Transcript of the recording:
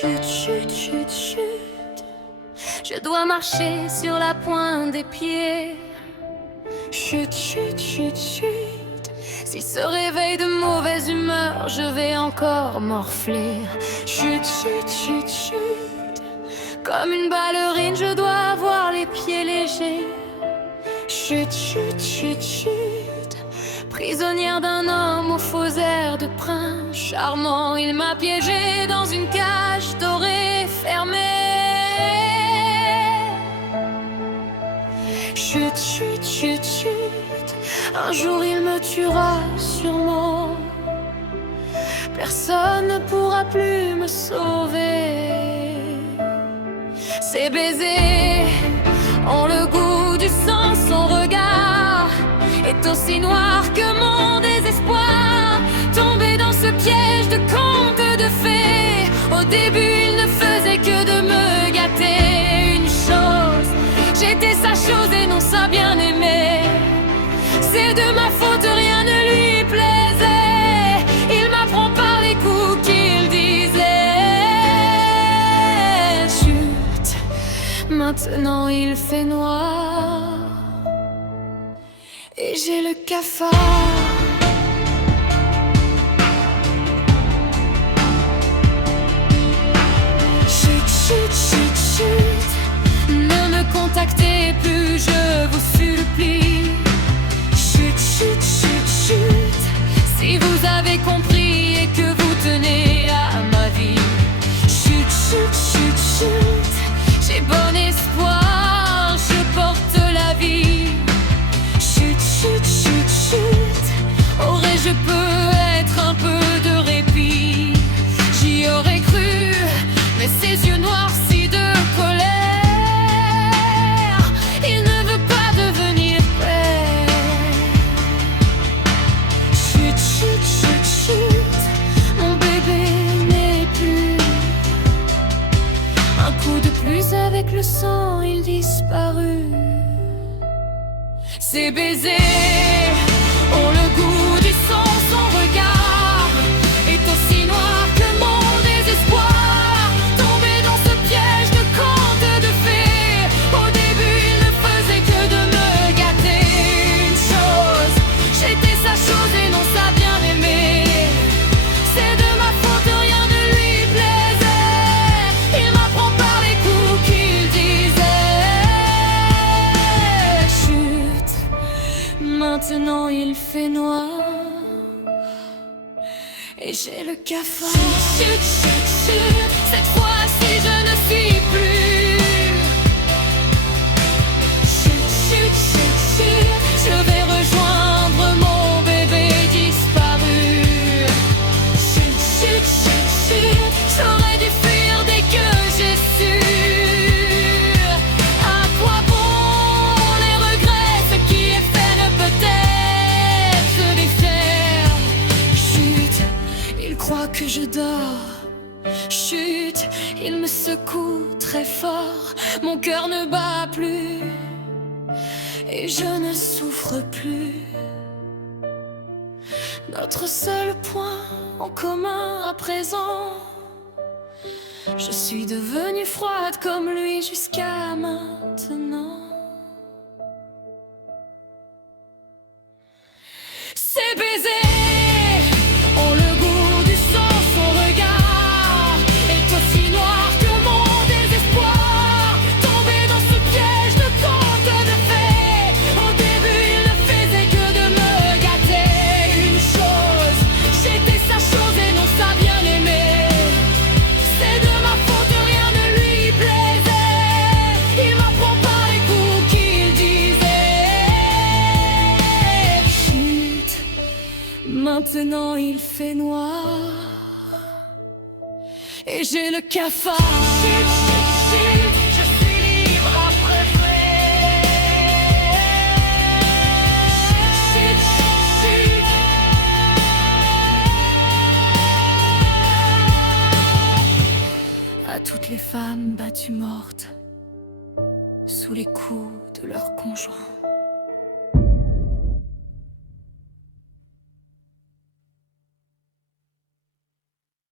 Chut, chut, chut, chut. Je dois marcher sur la pointe des pieds. Chut, chut, chut, chut. S'il se réveille de mauvaise humeur, je vais encore morfler. Chut, chut, chut, chut. Comme une ballerine, je dois avoir les pieds légers. Chut, chut, chut, chut. Prisonnière d'un homme aux faux airs de prince charmant, il m'a piégée dans une cage dorée fermée. Chut, chut, chut, chut. Un jour il me tuera sûrement. Personne ne pourra plus me sauver. Ses baisers ont le goût du sang, son regard est aussi noir que mon désespoir. Tombé dans ce piège de conte de fées, au début il ne faisait que de me gâter. Une chose, j'étais sa chose et non sa bien-aimée. C'est de ma faute, rien ne lui plaisait. Il m'apprend par les coups qu'il disait. Chut, maintenant il fait noir et j'ai le cafard. Chut, chut, chut, chut. Ne me contactez plus, je vous supplie. Chut, chut, chut, chut. Si vous avez compris et que vous tenez à ma vie. Chut, chut, chut, chut. J'ai bon espoir, je porte la vie. Chut, chut, chut, chut. Aurais-je peut-être un peu de répit? J'y aurais cru, mais ses yeux noircis de colère. Il ne veut pas devenir père. Chut, chut, chut, chut. Mon bébé n'est plus. Un coup de plus avec le sang, il disparut. Ses baisers ont le goût du sang, son regard est aussi noir que mon désespoir. Tombé dans ce piège de conte de fées, au début il ne faisait que de me gâter. Une chose, j'étais sa chose et non sa bien-aimée. C'est de ma faute, rien ne lui plaisait. Il m'apprend par les coups qu'il disait. Chut, maintenant il fait noir et j'ai le cafard. Chut, chut, chut. Cette fois-ci je ne suis plus. Chut, chut, chut, chut. Je vais rejoindre mon bébé disparu. Chut, chut, chut, chut. J'aurais dû fuir dès que j'ai su. À quoi bon les regrets? Ce qui est fait ne peut-être se défaire. Chut, il croit que je dors. Chut, il me secoue très fort. Mon cœur ne bat plus et je ne souffre plus. Notre seul point en commun à présent, je suis devenue froide comme lui jusqu'à maintenant. Ses baisers ont le goût du sang, son regard est aussi noir que mon désespoir. Tombé dans ce piège de conte de fées, au début il ne faisait que de me gâter. Une chose, j'étais sa chose et non sa bien-aimée. C'est de ma faute, rien ne lui plaisait. Il m'apprend par les coups qu'il disait. Chut, maintenant il fait noir et j'ai le cafard. Chut, chut, chut. Je suis libre après vrai. Chut, chut, chut. À toutes les femmes battues mortes sous les coups de leurs conjoints.